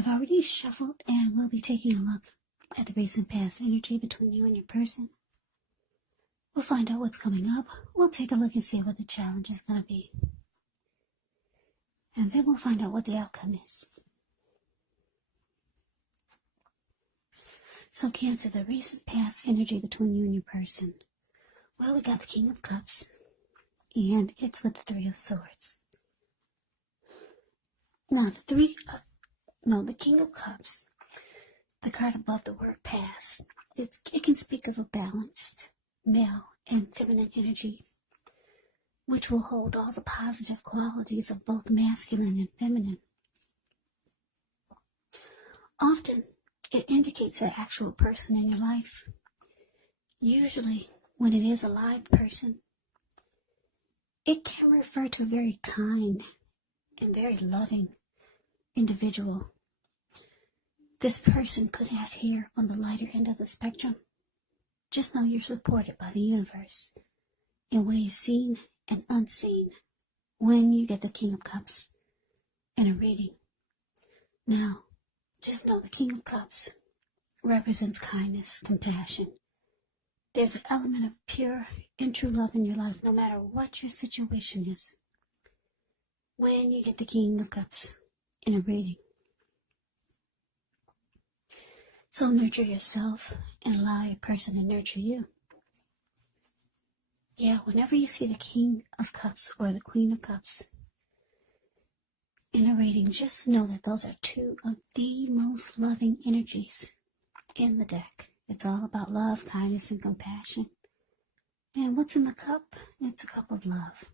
I've already shuffled and we'll be taking a look at the recent past energy between you and your person. We'll find out what's coming up. We'll take a look and see what the challenge is going to be. And then we'll find out what the outcome is. So Cancer, the recent past energy between you and your person. Well, we got the King of Cups. And it's with the Three of Swords. Now, the King of Cups, the card above the word past, it can speak of a balanced male and feminine energy, which will hold all the positive qualities of both masculine and feminine. Often, it indicates an actual person in your life. Usually, when it is a live person, it can refer to a very kind and very loving individual. This person could have here on the lighter end of the spectrum. Just know you're supported by the universe in ways seen and unseen when you get the King of Cups in a reading. Now, just know the King of Cups represents kindness, compassion. There's an element of pure and true love in your life, no matter what your situation is, when you get the King of Cups in a reading. So nurture yourself and allow your person to nurture you. Yeah, whenever you see the King of Cups or the Queen of Cups in a reading, just know that those are two of the most loving energies in the deck. It's all about love, kindness, and compassion. And what's in the cup? It's a cup of love.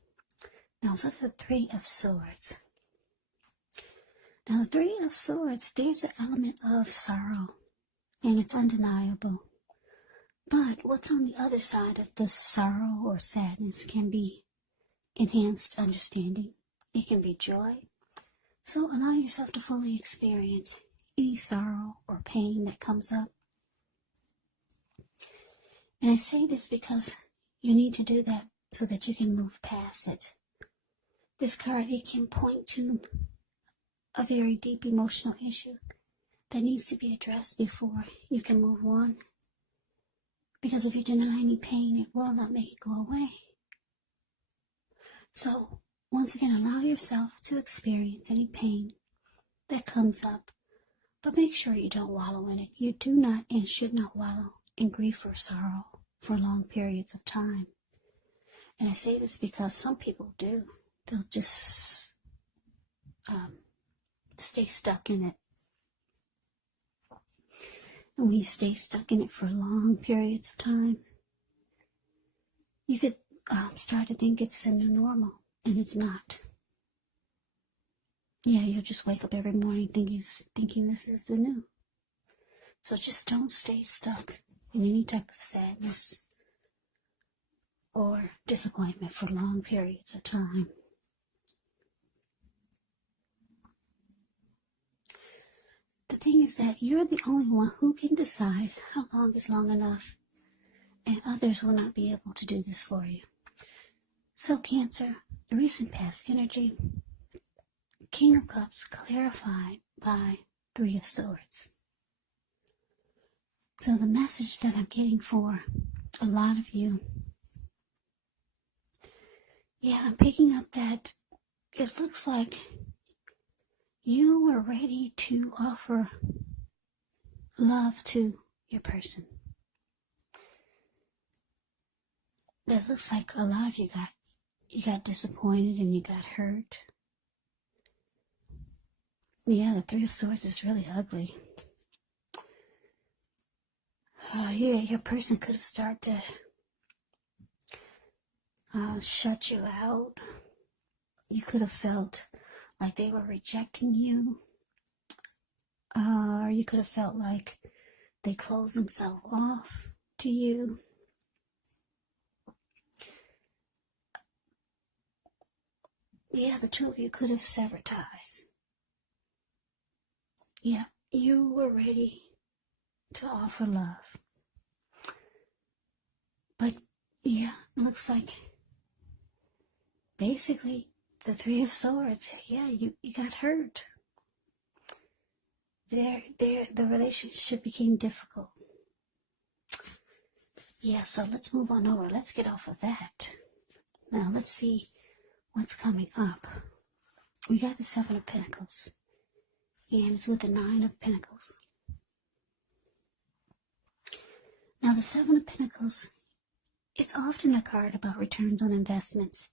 Now, so the Three of Swords. Now, the Three of Swords, there's an element of sorrow, and it's undeniable. But what's on the other side of the sorrow or sadness can be enhanced understanding. It can be joy. So allow yourself to fully experience any sorrow or pain that comes up. And I say this because you need to do that so that you can move past it. This card, it can point to a very deep emotional issue that needs to be addressed before you can move on. Because if you deny any pain, it will not make it go away. So, once again, allow yourself to experience any pain that comes up, but make sure you don't wallow in it. You do not and should not wallow in grief or sorrow for long periods of time. And I say this because some people do. They'll just stay stuck in it. And when you stay stuck in it for long periods of time, you could start to think it's the new normal, and it's not. Yeah, you'll just wake up every morning thinking this is the new. So just don't stay stuck in any type of sadness or disappointment for long periods of time. The thing is that you're the only one who can decide how long is long enough, and others will not be able to do this for you. So Cancer, the recent past energy, King of Cups clarified by Three of Swords. So the message that I'm getting for a lot of you, yeah, I'm picking up that it looks like you were ready to offer love to your person. It looks like a lot of you got disappointed and you got hurt. Yeah, the Three of Swords is really ugly. Yeah, your person could have started to shut you out. You could have felt like they were rejecting you. Or you could have felt like they closed themselves off to you. Yeah, the two of you could have severed ties. Yeah, you were ready to offer love. But, yeah, looks like basically the Three of Swords, yeah, you got hurt. the relationship became difficult. Yeah, so let's move on over. Let's get off of that. Now let's see what's coming up. We got the Seven of Pentacles, and it's with the Nine of Pentacles. Now the Seven of Pentacles, it's often a card about returns on investments.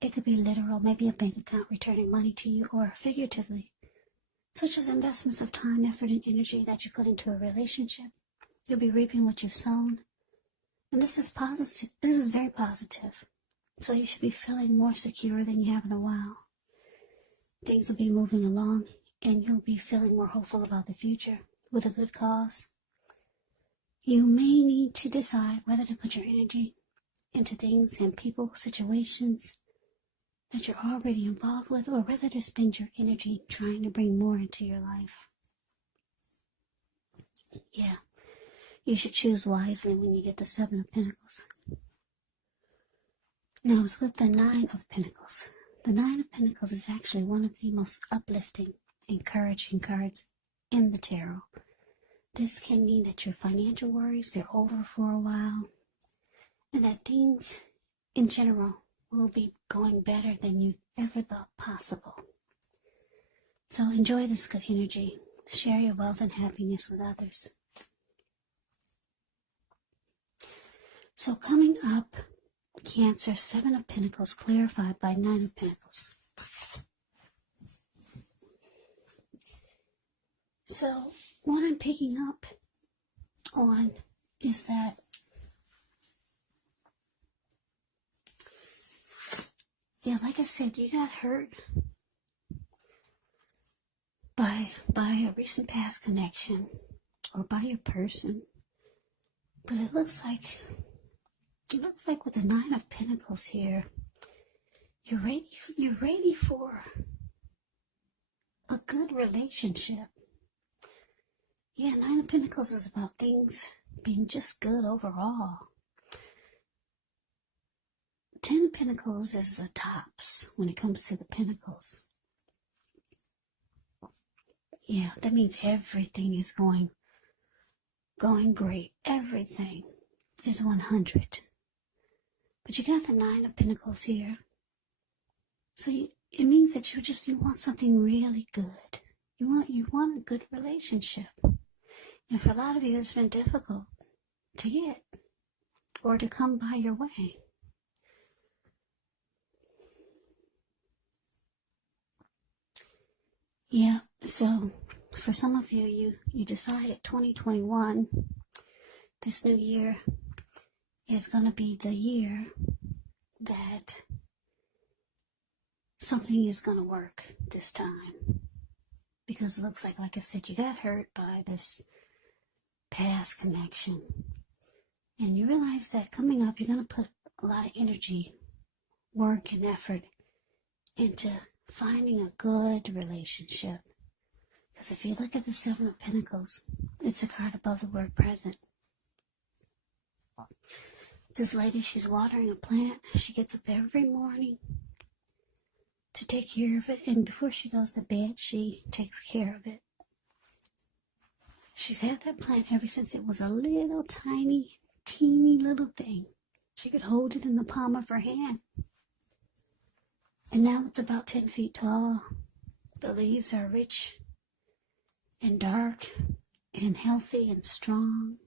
It could be literal, maybe a bank account returning money to you, or figuratively, such as investments of time, effort, and energy that you put into a relationship. You'll be reaping what you've sown. And this is positive. This is very positive. So you should be feeling more secure than you have in a while. Things will be moving along, and you'll be feeling more hopeful about the future with a good cause. You may need to decide whether to put your energy into things and people, situations that you're already involved with, or whether to spend your energy trying to bring more into your life. Yeah, you should choose wisely when you get the Seven of Pentacles. Now, it's with the Nine of Pentacles. The Nine of Pentacles is actually one of the most uplifting, encouraging cards in the tarot. This can mean that your financial worries, they're over for a while, and that things in general will be going better than you ever thought possible. So enjoy this good energy. Share your wealth and happiness with others. So coming up, Cancer, Seven of Pentacles clarified by Nine of Pentacles. So what I'm picking up on is that like I said, you got hurt by a recent past connection or by your person. But it looks like with the Nine of Pentacles here, you're ready for a good relationship. Yeah, Nine of Pentacles is about things being just good overall. Ten of Pentacles is the tops when it comes to the Pentacles. Yeah, that means everything is going great. Everything is 100. But you got the Nine of Pentacles here. So it means that you want something really good. You want a good relationship. And for a lot of you, it's been difficult to get or to come by your way. Yeah, so for some of you, you decided 2021, this new year, is going to be the year that something is going to work this time. Because it looks like I said, you got hurt by this past connection. And you realize that coming up, you're going to put a lot of energy, work, and effort into finding a good relationship. Because if you look at the Seven of Pentacles, it's a card above the word present. This lady, she's watering a plant. She gets up every morning to take care of it. And before she goes to bed, she takes care of it. She's had that plant ever since it was a little tiny, teeny little thing. She could hold it in the palm of her hand. And now it's about 10 feet tall. The leaves are rich and dark and healthy and strong.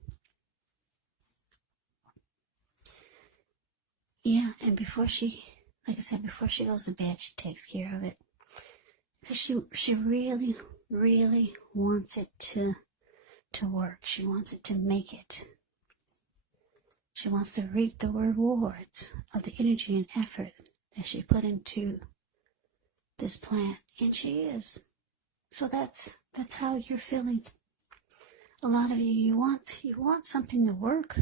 Yeah, and before she goes to bed, she takes care of it. Because she really, really wants it to work. She wants it to make it. She wants to reap the rewards of the energy and effort that she put into this plant. And she is. So that's how you're feeling. A lot of you want something to work.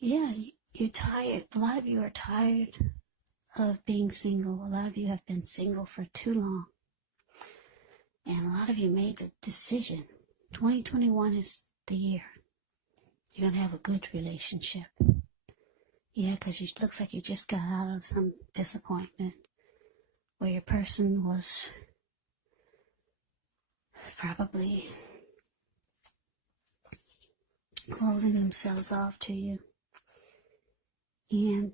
Yeah, you're tired. A lot of you are tired of being single. A lot of you have been single for too long. And a lot of you made the decision. 2021 is the year. You're going to have a good relationship. Yeah, because it looks like you just got out of some disappointment where your person was probably closing themselves off to you and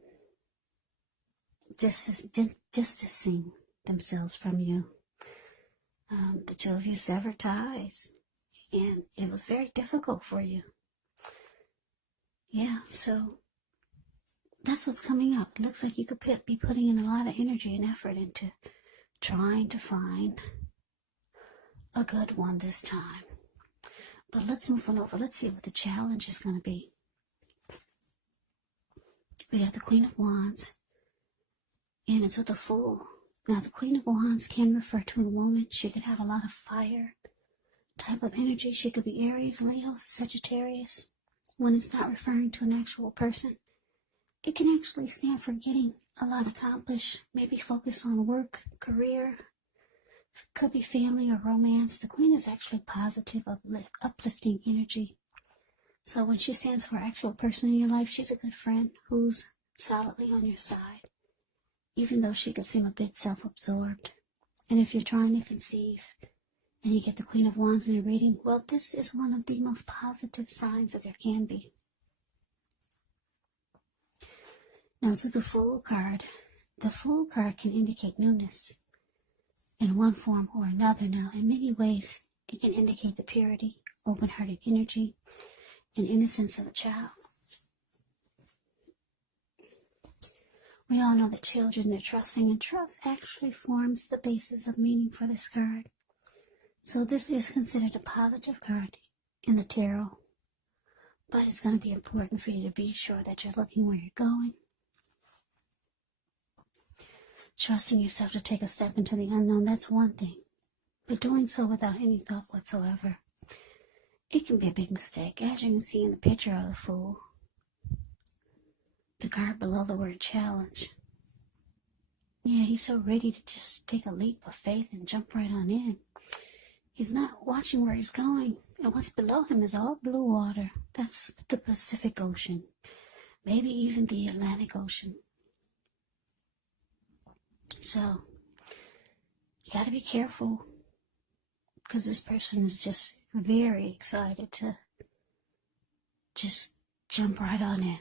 distancing themselves from you. The two of you severed ties, and it was very difficult for you. Yeah, so that's what's coming up. It looks like you could be putting in a lot of energy and effort into trying to find a good one this time. But let's move on over. Let's see what the challenge is going to be. We have the Queen of Wands, and it's with a Fool. Now, the Queen of Wands can refer to a woman. She could have a lot of fire type of energy. She could be Aries, Leo, Sagittarius. When it's not referring to an actual person, it can actually stand for getting a lot accomplished. Maybe focus on work, career, could be family or romance. The Queen is actually positive, uplifting energy. So when she stands for an actual person in your life, she's a good friend who's solidly on your side, even though she could seem a bit self-absorbed. And if you're trying to conceive and you get the Queen of Wands in your reading, well, this is one of the most positive signs that there can be. Now, to the Fool card. The Fool card can indicate newness in one form or another. Now, in many ways, it can indicate the purity, open-hearted energy, and innocence of a child. We all know that children, they're trusting, and trust actually forms the basis of meaning for this card. So this is considered a positive card in the tarot. But it's going to be important for you to be sure that you're looking where you're going. Trusting yourself to take a step into the unknown, that's one thing. But doing so without any thought whatsoever, it can be a big mistake. As you can see in the picture of the Fool, the card below the word challenge. Yeah, he's so ready to just take a leap of faith and jump right on in. He's not watching where he's going. And what's below him is all blue water. That's the Pacific Ocean. Maybe even the Atlantic Ocean. So, you got to be careful, because this person is just very excited to just jump right on in.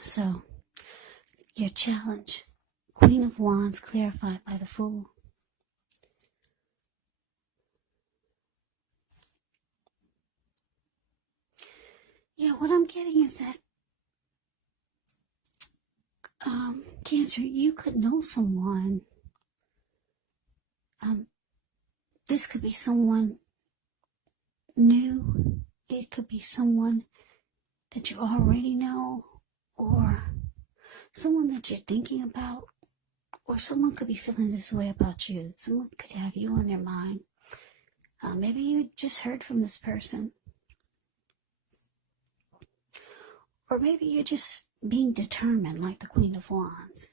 So, your challenge, Queen of Wands clarified by the Fool. Yeah, what I'm getting is that, Cancer, you could know someone. This could be someone new. It could be someone that you already know, or someone that you're thinking about, or someone could be feeling this way about you. Someone could have you on their mind. Maybe you just heard from this person, or maybe you're just being determined, like the Queen of Wands.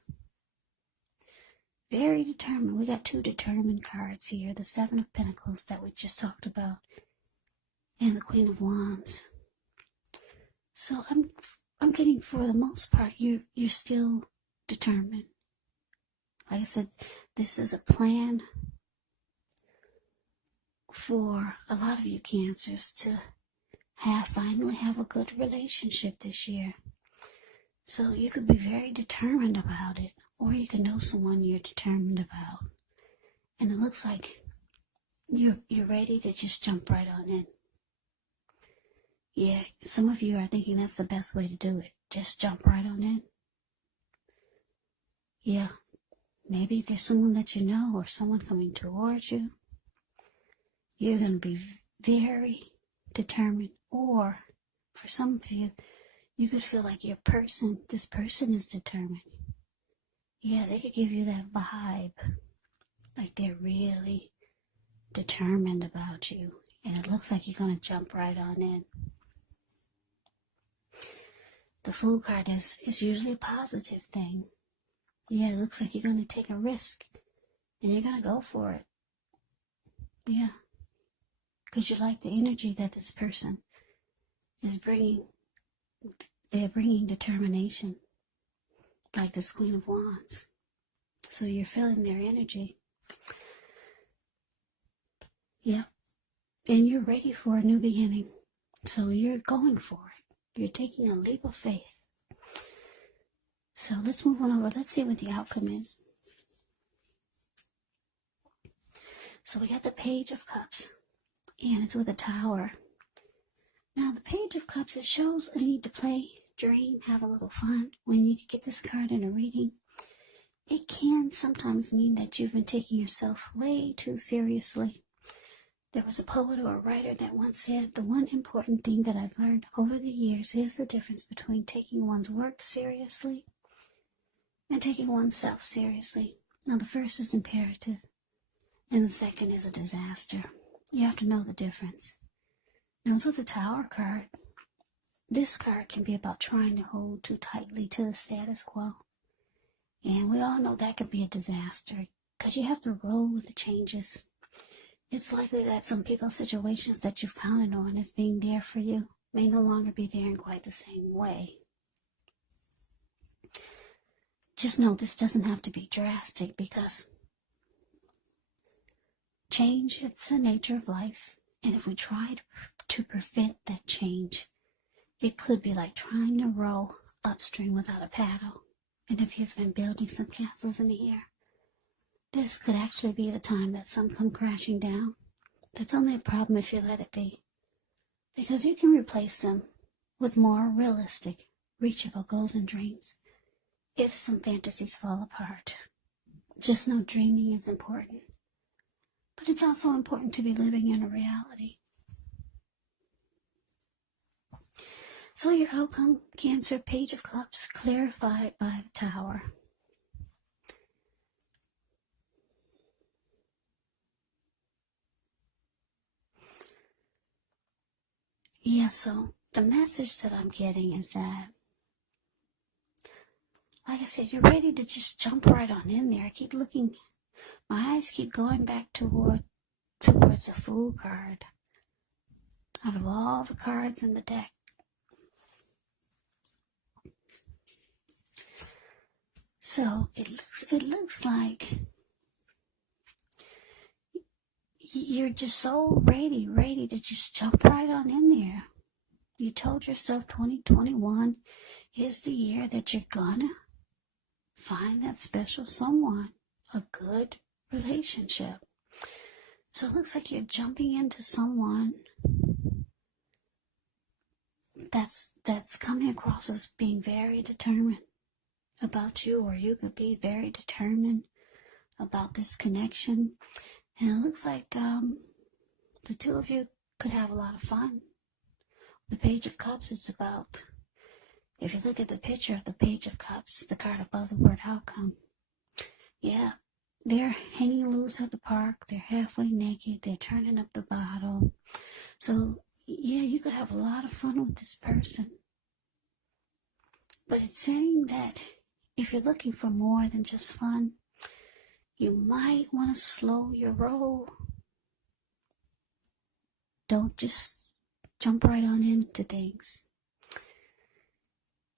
Very determined. We got two determined cards here. The Seven of Pentacles that we just talked about, and the Queen of Wands. So I'm getting, for the most part, you're still determined. Like I said, this is a plan for a lot of you Cancers to finally have a good relationship this year. So you could be very determined about it, or you could know someone you're determined about. And it looks like you're ready to just jump right on in. Yeah, some of you are thinking that's the best way to do it. Just jump right on in. Yeah, maybe there's someone that you know, or someone coming towards you. You're going to be very determined. Or for some of you, you could feel like this person is determined. Yeah, they could give you that vibe, like they're really determined about you. And it looks like you're going to jump right on in. The Fool card is usually a positive thing. Yeah, it looks like you're going to take a risk, and you're going to go for it. Yeah, because you like the energy that this person is bringing. They're bringing determination, like this Queen of Wands. So you're feeling their energy. Yeah, and you're ready for a new beginning. So you're going for it. You're taking a leap of faith. So let's move on over. Let's see what the outcome is. So we got the Page of Cups, and it's with a Tower. Now the Page of Cups, it shows a need to play, dream, have a little fun. When you get this card in a reading, it can sometimes mean that you've been taking yourself way too seriously. There was a poet or a writer that once said, the one important thing that I've learned over the years is the difference between taking one's work seriously and taking oneself seriously. Now the first is imperative, and the second is a disaster. You have to know the difference. Now, with the Tower card, this card can be about trying to hold too tightly to the status quo. And we all know that can be a disaster because you have to roll with the changes. It's likely that some people's situations that you've counted on as being there for you may no longer be there in quite the same way. Just know this doesn't have to be drastic because change, it's the nature of life. And if we try to prevent that change, it could be like trying to row upstream without a paddle. And if you've been building some castles in the air, this could actually be the time that some come crashing down. That's only a problem if you let it be, because you can replace them with more realistic, reachable goals and dreams if some fantasies fall apart. Just know dreaming is important, but it's also important to be living in a reality. So your outcome, Cancer, Page of Cups, clarified by the Tower. Yeah, so the message that I'm getting is that, like I said, you're ready to just jump right on in there. I keep looking, my eyes keep going back towards the Fool card. Out of all the cards in the deck, so it looks like you're just so ready to just jump right on in there. You told yourself 2021 is the year that you're gonna find that special someone, a good relationship. So it looks like you're jumping into someone that's coming across as being very determined about you, or you could be very determined about this connection. And it looks like the two of you could have a lot of fun. The Page of Cups, it's about, if you look at the picture of the Page of Cups, the card above the word outcome, yeah, they're hanging loose at the park, they're halfway naked, they're turning up the bottle. So, yeah, you could have a lot of fun with this person. But it's saying that if you're looking for more than just fun, you might want to slow your roll. Don't just jump right on into things.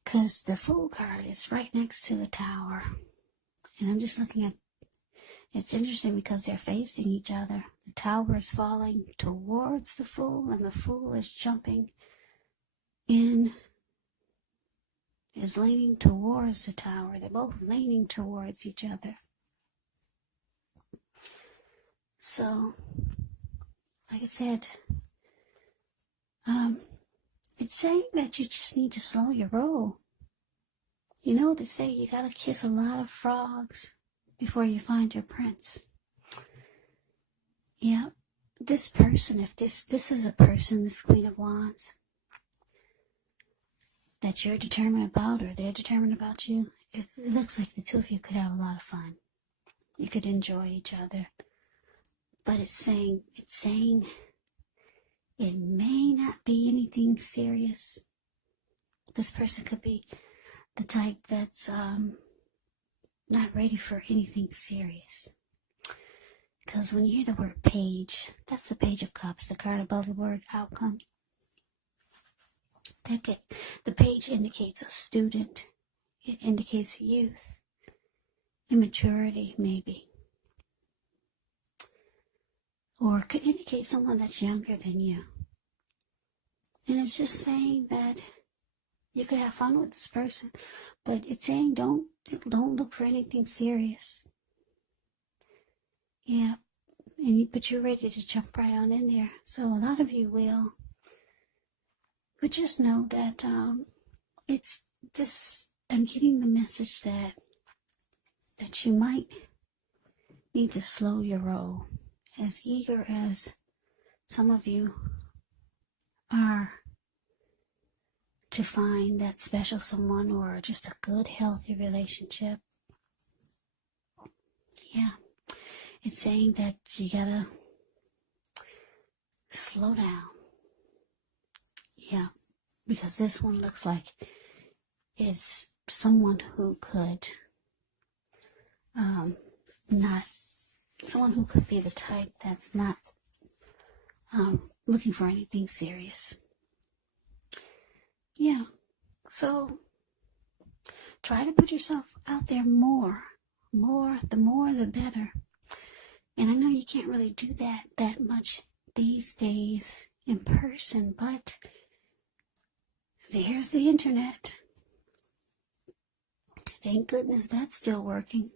Because the Fool card is right next to the Tower. And I'm just looking at, it's interesting because they're facing each other. The Tower is falling towards the Fool, and the Fool is jumping in, is leaning towards the Tower. They're both leaning towards each other. So, like I said, it's saying that you just need to slow your roll. You know, they say you gotta kiss a lot of frogs before you find your prince. Yeah, this person, if this is a person, this Queen of Wands, that you're determined about, or they're determined about you, it looks like the two of you could have a lot of fun. You could enjoy each other. But it's saying it may not be anything serious. This person could be the type that's not ready for anything serious. Because when you hear the word page, that's the Page of Cups, the card above the word outcome. The page indicates a student. It indicates or could indicate someone that's younger than you. And it's just saying that you could have fun with this person, but it's saying don't look for anything serious. Yeah, but you're ready to jump right on in there. So a lot of you will. But just know that it's this. I'm getting the message that you might need to slow your roll. As eager as some of you are to find that special someone or just a good, healthy relationship. Yeah, it's saying that you gotta slow down. Yeah, because this one looks like it's someone who could be the type that's not looking for anything serious. Yeah, so try to put yourself out there more, the more the better. And I know you can't really do that much these days in person, but there's the internet. Thank goodness that's still working.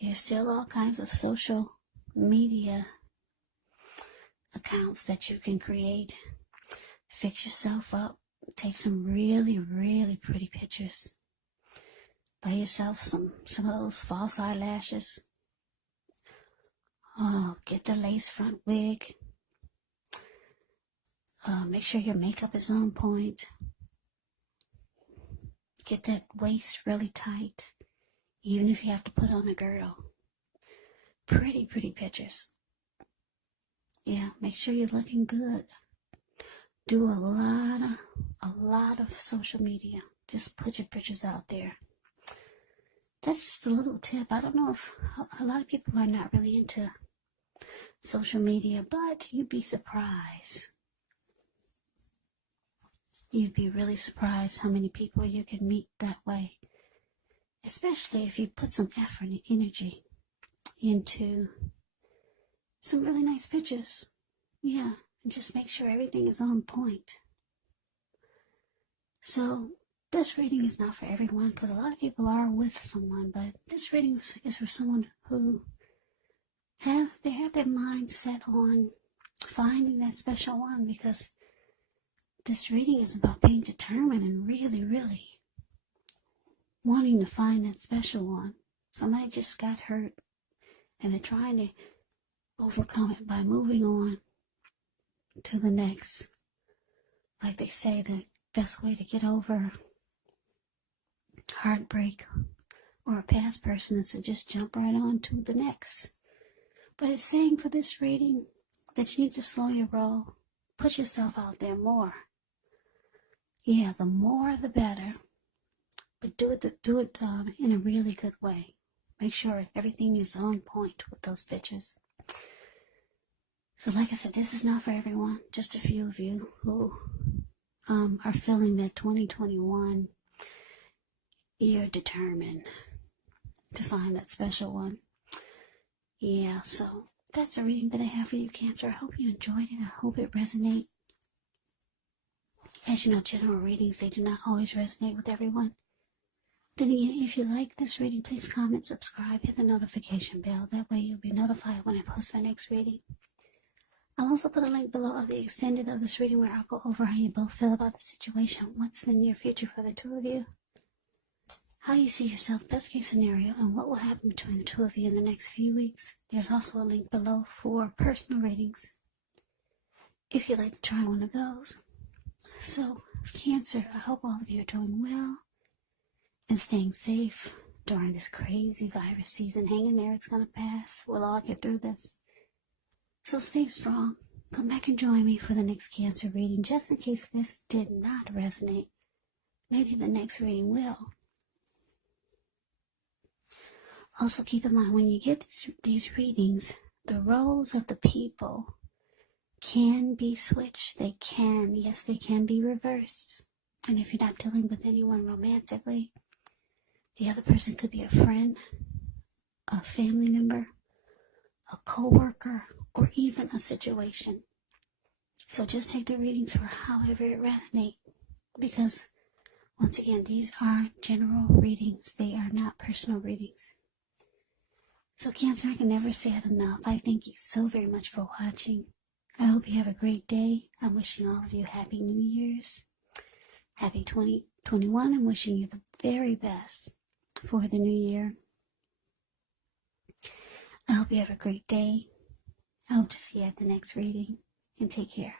There's still all kinds of social media accounts that you can create. Fix yourself up. Take some really, really pretty pictures. Buy yourself some of those false eyelashes. Oh, get the lace front wig. Make sure your makeup is on point. Get that waist really tight, even if you have to put on a girdle. Pretty pictures. Yeah, make sure you're looking good. Do a lot of social media. Just put your pictures out there. That's just a little tip. I don't know if a lot of people are not really into social media, but you'd be surprised. You'd be really surprised how many people you can meet that way. Especially if you put some effort and energy into some really nice pictures. Yeah, and just make sure everything is on point. So this reading is not for everyone, because a lot of people are with someone, but this reading is for someone who have their mind set on finding that special one, because this reading is about being determined and really, really wanting to find that special one. Somebody just got hurt and they're trying to overcome it by moving on to the next. Like they say, the best way to get over heartbreak or a past person is to just jump right on to the next. But it's saying for this reading that you need to slow your roll. Put yourself out there more. Yeah, the more the better. But do it in a really good way. Make sure everything is on point with those pictures. So like I said, this is not for everyone. Just a few of you who are feeling that 2021, you're determined to find that special one. Yeah, so that's a reading that I have for you, Cancer. I hope you enjoyed it. I hope it resonates. As you know, general readings, they do not always resonate with everyone. Then again, if you like this reading, please comment, subscribe, hit the notification bell. That way you'll be notified when I post my next reading. I'll also put a link below of the extended of this reading where I'll go over how you both feel about the situation, what's in the near future for the two of you, how you see yourself, best case scenario, and what will happen between the two of you in the next few weeks. There's also a link below for personal readings, if you'd like to try one of those. So, Cancer, I hope all of you are doing well and staying safe during this crazy virus season. Hang in there, it's going to pass. We'll all get through this. So stay strong. Come back and join me for the next Cancer reading, just in case this did not resonate. Maybe the next reading will. Also keep in mind, when you get these readings, the roles of the people can be switched. They can be reversed. And if you're not dealing with anyone romantically, the other person could be a friend, a family member, a co-worker, or even a situation. So just take the readings for however it resonates, because once again, these are general readings. They are not personal readings. So Cancer, I can never say it enough. I thank you so very much for watching. I hope you have a great day. I'm wishing all of you Happy New Year's. Happy 2021. I'm wishing you the very best for the new year. I hope you have a great day. I hope to see you at the next reading. And take care.